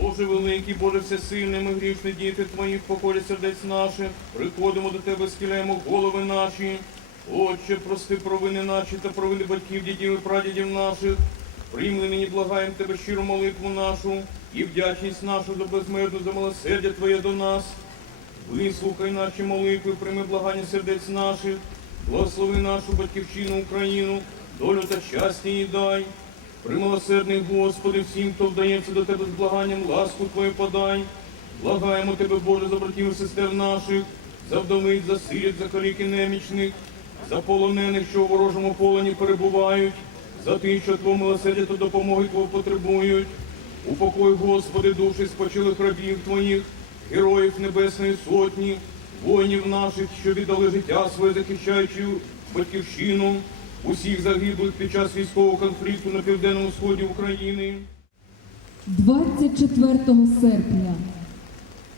Боже великий, Боже всесильний, ми грішні діти Твої, в покорі сердець наших, приходимо до Тебе, схиляємо голови наші. Отче, прости провини наші та провини батьків, дідів і прадідів наших. Прийми нині, благаєм Тебе щиру молитву нашу і вдячність нашу за безмежну за милосердя Твоє до нас. Вислухай наші молитви, прийми благання сердець наших, благослови нашу батьківщину Україну, долю та щастя їй дай. Примилосердний Господи, всім, хто вдається до Тебе з благанням, ласку Твою подай. Благаємо Тебе, Боже, за братів і сестер наших, за вдовиць, за сиріт, за каліки немічних, за полонених, що у ворожому полоні перебувають, за тих, що Твого милосердя та допомоги Твого потребують. Упокой, Господи, душі спочилих рабів Твоїх, героїв Небесної Сотні, воїнів наших, що віддали життя своє, захищаючи батьківщину, усіх загиблих під час військового конфлікту на південному сході України. 24 серпня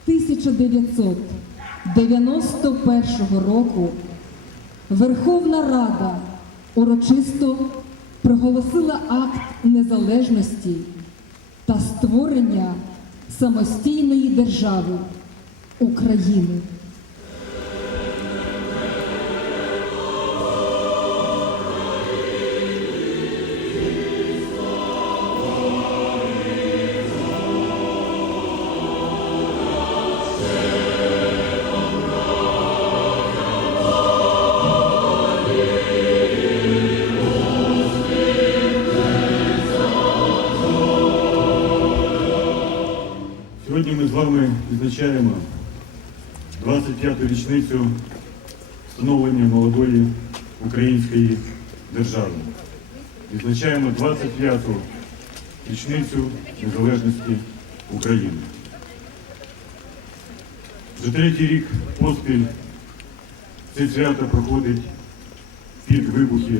1991 року Верховна Рада урочисто проголосила акт незалежності та створення самостійної держави України. Ми з вами відзначаємо 25-ту річницю встановлення молодої української держави. Відзначаємо 25-ту річницю незалежності України. Вже третій рік поспіль це свято проходить під вибухи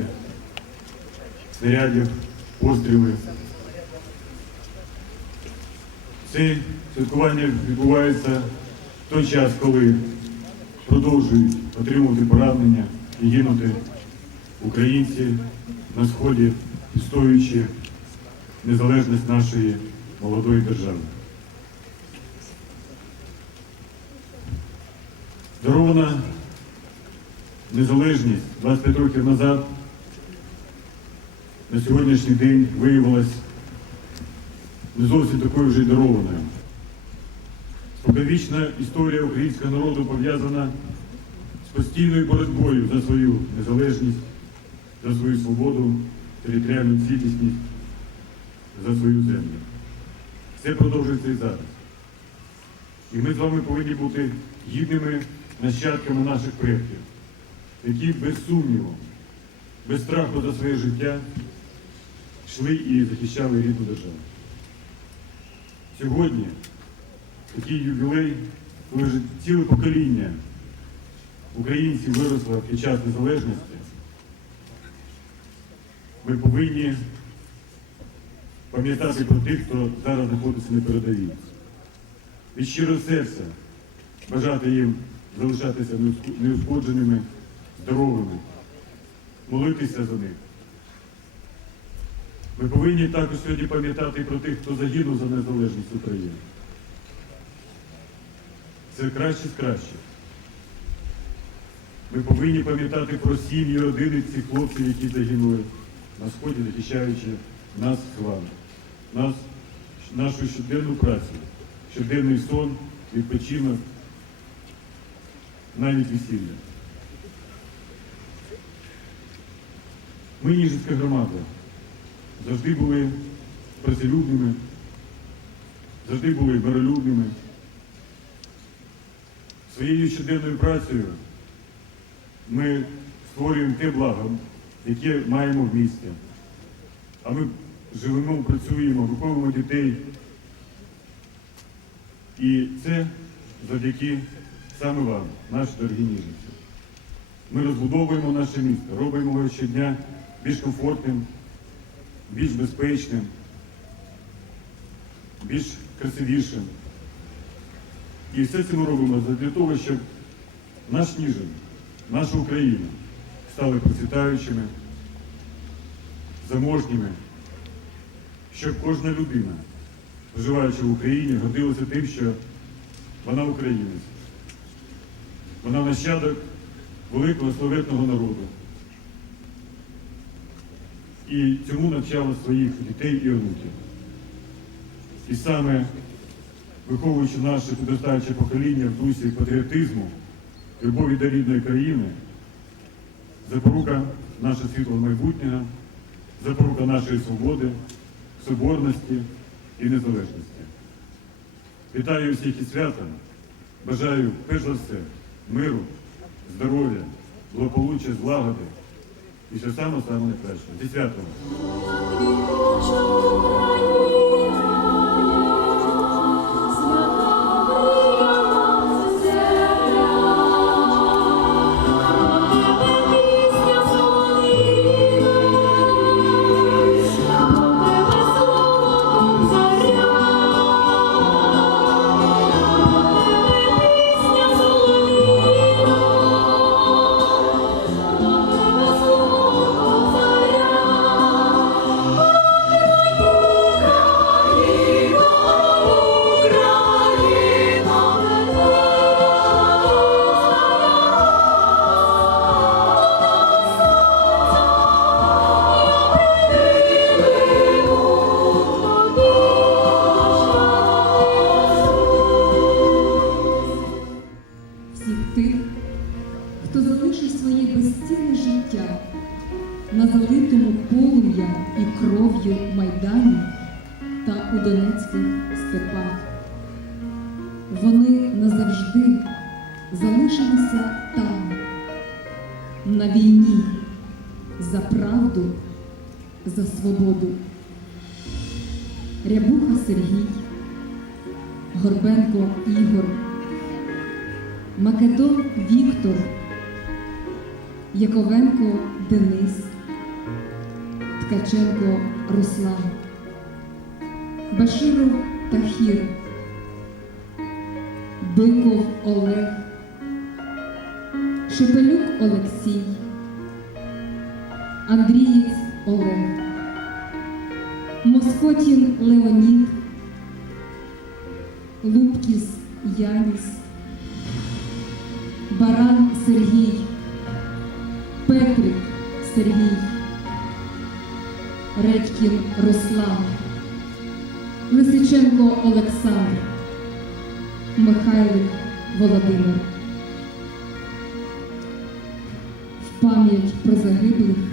снарядів, постріли. Це святкування відбувається в той час, коли продовжують отримувати поранення і гинути українці на сході, відстоюючи незалежність нашої молодої держави. Дарована незалежність 25 років назад на сьогоднішній день виявилась не зовсім такою вже й дарованою. Споконвічна історія українського народу пов'язана з постійною боротьбою за свою незалежність, за свою свободу, територіальну цілісність, за свою землю. Це продовжується і зараз. І ми з вами повинні бути гідними нащадками наших предків, які без сумніву, без страху за своє життя йшли і захищали рідну державу. Сьогодні такий ювілей, коли ціле покоління українців виросло під час незалежності, ми повинні пам'ятати про тих, хто зараз знаходиться на передовій. Від щирого серця бажати їм залишатися неушкодженими, здоровими, молитися за них. Ми повинні також сьогодні пам'ятати про тих, хто загинув за незалежність України. Це краще з кращих. Ми повинні пам'ятати про сім'ї, родини цих хлопців, які загинули на сході, захищаючи нас з вами, нас, нашу щоденну працю, щоденний сон, відпочинок, навіть весілля. Ми, Ніжинська громада, завжди були працелюбними, завжди були миролюбними. Своєю щоденною працею ми створюємо те благо, яке маємо в місті. А ми живемо, працюємо, виховуємо дітей. І це завдяки саме вам, наші дорогі ніжниці. Ми розбудовуємо наше місто, робимо його щодня більш комфортним, більш безпечним, більш красивішим. І все це ми робимо для того, щоб наш Ніжин, наша Україна стали процвітаючими, заможніми, щоб кожна людина, проживаючи в Україні, гордилася тим, що вона українець. Вона нащадок великого славетного народу. І цьому навчала своїх дітей і онуків. І саме виховуючи наше підростаюче покоління в дусі патріотизму, любові до рідної країни, запорука нашого світлого майбутнього, запорука нашої свободи, соборності і незалежності. Вітаю всіх із святом. Бажаю перш за все миру, здоров'я, благополуччя, злагоди і що саме саме найкраще. Зі святом! На війні, за правду, за свободу. Рябуха Сергій, Горбенко Ігор. Македон Віктор, Яковенко Денис, Ткаченко Руслан, Баширов Тахір, Биков Олег, Шепелюк Олексій, Андрієць Олег, Москотін Леонід, Лупкіс Яніс. Баран Сергій, Петрик Сергій, Редькін Руслан, Лисиченко Олександр, Михайлик Володимир. В пам'ять про загиблих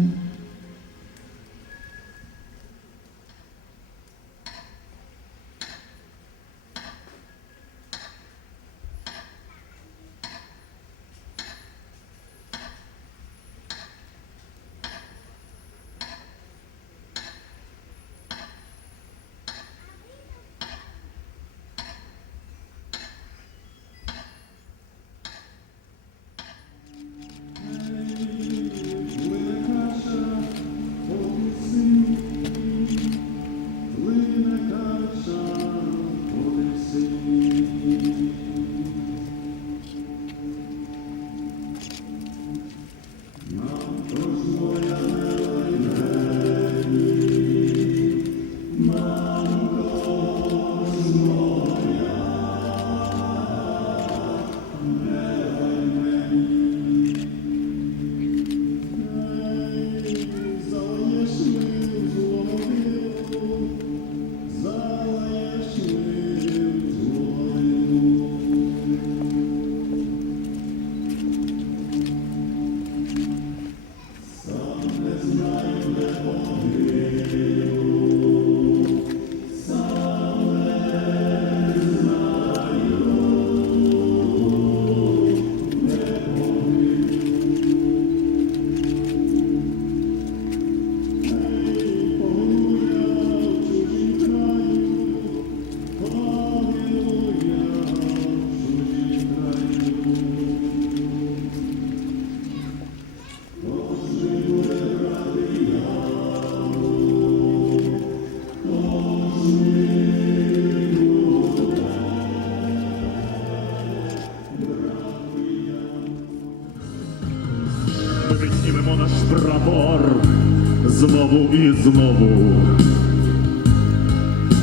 знову і знову.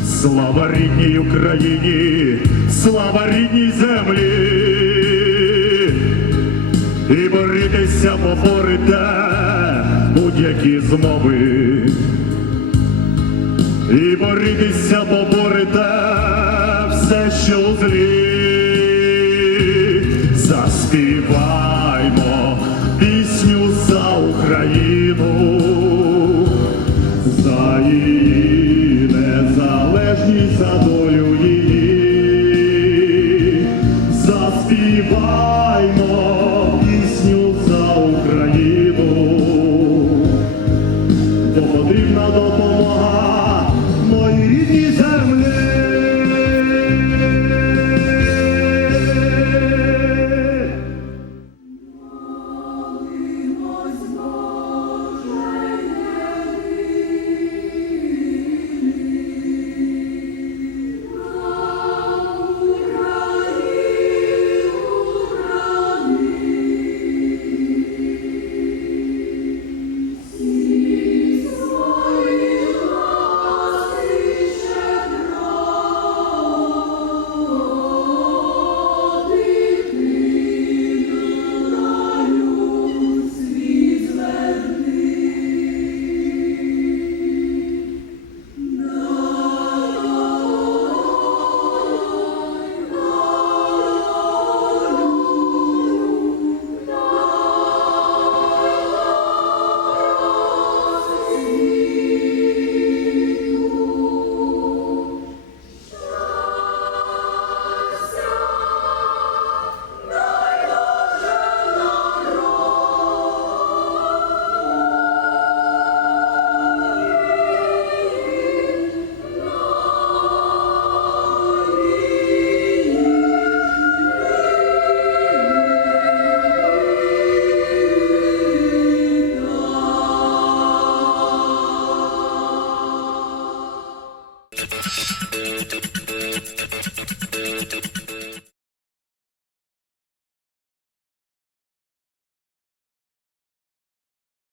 Слава рідній Україні, слава рідній землі, і боритися, поборите, будь-які змови, і боритися поборите все, що злі. Заспіваймо пісню за Україну.